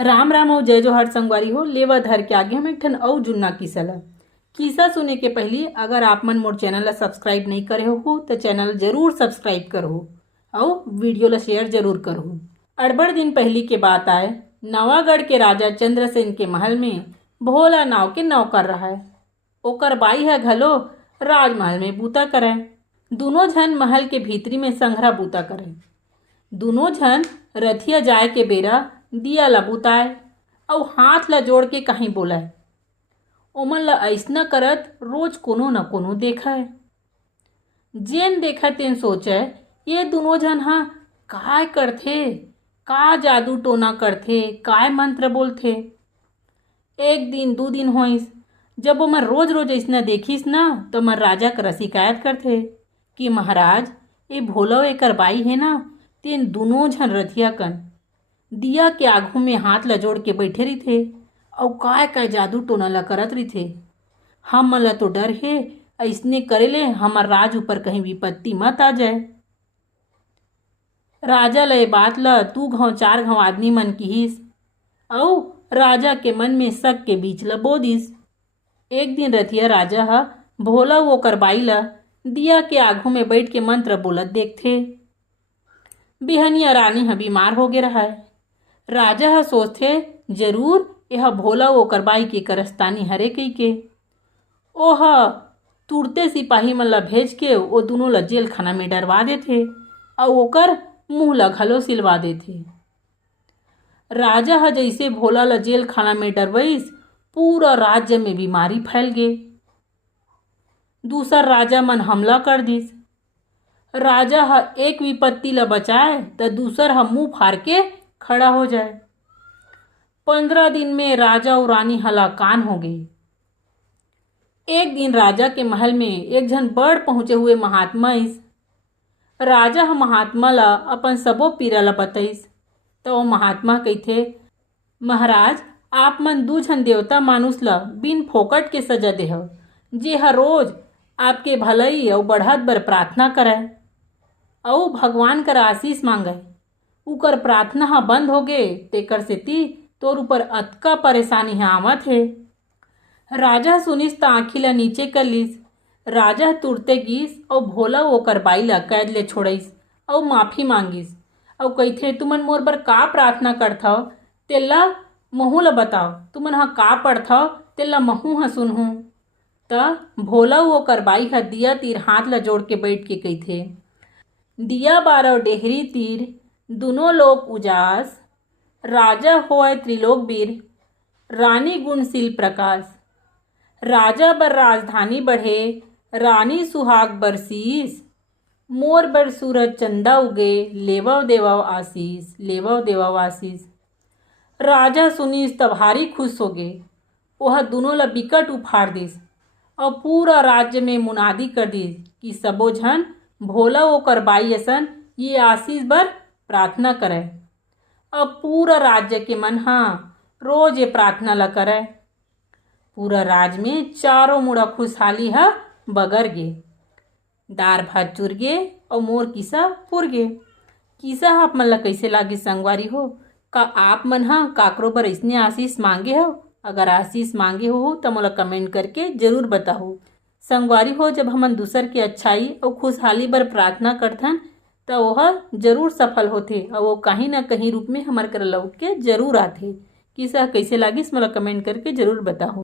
राम राम और जय जोहार संगवारी हो। लेवा धर के आगे हम एक ठन अउ जुन्ना किस्सा ला किस्सा सुने के पहले अगर आप मन मोर चैनल ला सब्सक्राइब नहीं करे हो तो चैनल जरूर सब्सक्राइब करो और वीडियो ला शेयर जरूर करो। अड़बड़ दिन पहली के बात आए, नवागढ़ के राजा चंद्रसेन के महल में भोला नाव के नौकर रहा है। ओकर बाई है घलो राजमहल में बूता करे। दोनों झन महल के भीतरी में संघरा बूता करे। दोनों झन रथिया जाए के बेरा दिया ला बुताए और हाथ ला जोड़ के कहीं बोलाए। ओमन ला ऐसना करत रोज कोनो न कोनो देखा है। जेन देखा तेन सोचे ये दोनों झन हाँ काय करथे, का जादू टोना करथे, काय मंत्र बोलथे। एक दिन दो दिन होइस, जब ओमन रोज रोज ऐसना देखिस ना तो मन राजा कर शिकायत करथे कि महाराज ये भोला एकर बाई है ना, तेन दोनों झन रथिया कन दिया के आगू में हाथ ला जोड़ के बैठे रही थे और काय काय जादू टोना ला करत रही थे। हम मन ला तो डर है ऐसने करेले हमार राज ऊपर कहीं विपत्ति मत आ जाए। राजा ले बात ला तू घाव चार घाव आदमी मन किहिस और राजा के मन में शक के बीच ला बो दिस। एक दिन रथिया राजा हा भोला वो कर बाई ला दिया के आगू में बैठ के मंत्र बोलत देखथे। बिहनिया रानी हा बीमार हो गे रहा है। राजा हा सोचथे जरूर यह भोला वो करबाई के करस्तानी हरे कई के ओह तुरते सिपाही मन ला भेज के वो दोनों ला जेल खाना में डरवा देथे और ओकर मुंह ला घलो सिलवा देथे। राजा हा जैसे भोला ला जेल खाना में डरवाइस, पूरा राज्य में बीमारी फैल गे। दूसर राजा मन हमला कर दिस। राजा हा एक विपत्ति ला बचाए तो दूसर हा मुंह फाड़ के खड़ा हो जाए। 15 दिन में राजा और रानी हलाकान हो गई। एक दिन राजा के महल में एक जन बड़ पहुंचे हुए महात्मा इस। राजा हा महात्मा ला अपन सबो पीरा ला बताइस तो वो महात्मा कहिथे, महाराज आप मन दू झन देवता मानुस ला बिन फोकट के सजा देह, जे हर रोज आपके भलाई और बढ़त बर प्रार्थना करे और भगवान कर आशीष मांगे। उकर प्रार्थना हा बंद हो गए तेकर सेती तोर ऊपर अतका परेशानी है आवत है। राजा सुनिस त आँखी ला नीचे कर लिस। राजा तुरते गिस और भोला ओकर बाई ला कैद ले छोड़िस और माफी मांगिस और कहिथे तुमन मोर बर का प्रार्थना करथव तेला महू ला बताओ, तुमन हा का पढ़थव तेला महू हा सुनहूँ। त भोला ओकर बाई हा दिया तीर हाथ ला जोड़ के बैठ के कहिथे, दिया बारव डेहरी तीर दोनों लोग उजास, राजा होय त्रिलोक बीर, रानी गुणशील प्रकाश। राजा बर राजधानी बढ़े, रानी सुहाग बरसीस, मोर बर सूरज चंदा उगे, लेवव देवव आशीष, लेवव देवव आशीष। राजा सुनीस तब भारी खुश हो गए। वह दोनों ला बिकट उफाड़ दिस और पूरा राज्य में मुनादी कर दिस कि सबो झन भोला ओकर बाई असन ये आशीष बर प्रार्थना करे। अब पूरा राज्य के मन हाँ रोज ये प्रार्थना ला करे। पूरा राज्य में चारों मुड़ा खुशहाली है बगर गे। दार भात चुर गे और मोर किस्सा पुर गे। किस्सा आप मन ला कैसे लागे संगवारी हो? का आप मन हाँ काकरो बर इसने आशीष मांगे हो? अगर आशीष मांगे हो तो मोला कमेंट करके जरूर बताओ। संगवारी हो जब हमन दूसर के अच्छाई और खुशहाली बर प्रार्थना करथन तो वह जरूर सफल होथे और वो कहीं ना कहीं रूप में हमार कर लौट के जरूर आथे। किस्सा कैसे लागिस मोला कमेंट करके जरूर बताओ।